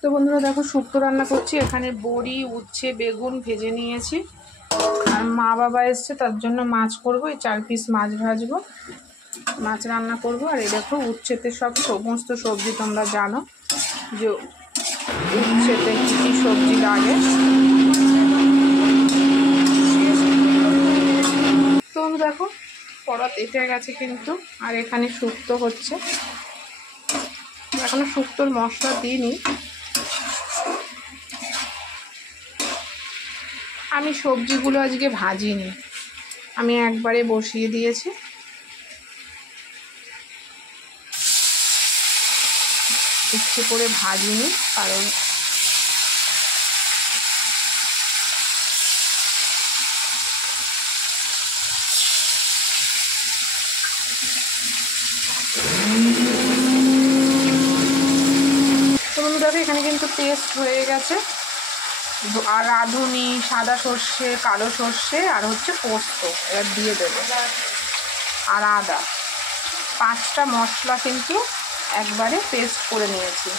তো বন্ধুরা দেখো শুক্তো রান্না করছি। এখানে বড়ি, উচ্ছে, বেগুন ভেজে নিয়েছি। আর মা বাবা এসছে তার জন্য মাছ করব, এই 4 পিস মাছ ভাজবো, মাছ রান্না করব। আর এই দেখো উচ্ছেতে সমস্ত সবজি তোমরা জানো যে উচ্ছেতে কী কী সবজি লাগে। তো দেখো পরাত এঁটে গেছে কিন্তু, আর এখানে শুক্তো হচ্ছে। এখনো শুক্তোর মশলা দিইনি। আমি সবজিগুলো আজকে ভাজিনি, আমি একবারে বসিয়ে দিয়েছি। ইচ্ছে করে ভাজিনি, কারণ তো বন্ধুরা এখানে কিন্তু পেস্ট হয়ে গেছে। আর রাঁধুনি, সাদা সর্ষে, কালো সর্ষে আর হচ্ছে পোস্ত এবার দিয়ে দেবো, আর আদা, 5টা মশলা কিন্তু একবারে পেস্ট করে নিয়েছি।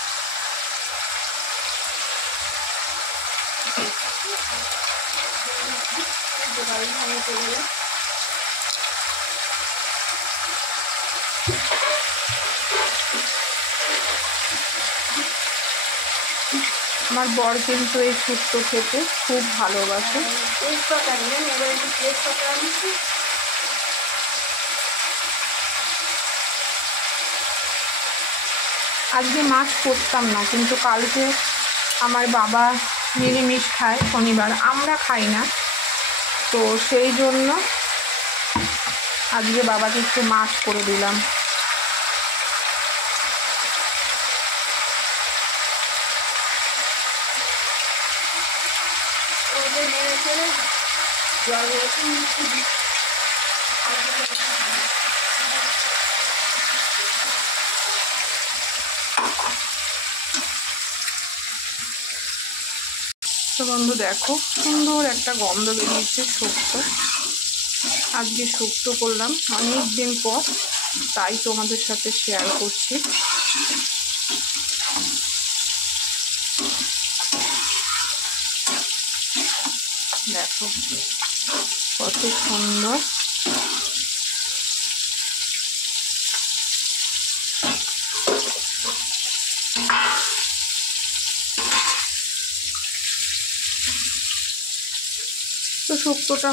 আমার বর কিন্তু এই শুক্তো খেতে খুব ভালোবাসে। আজকে মাছ করতাম না, কিন্তু কালকে আমার বাবা নিরামিষ খায় শনিবার, আমরা খাই না, তো সেই জন্য আজকে বাবাকে একটু মাছ করে দিলাম। তো বন্ধু দেখো সুন্দর একটা গন্ধ বেরিয়েছে শুক্তো। আজকে শুক্তো করলাম অনেক দিন পর, তাই তোমাদের সাথে শেয়ার করছি। দেখো কত সুন্দর। তো শুক্তোটা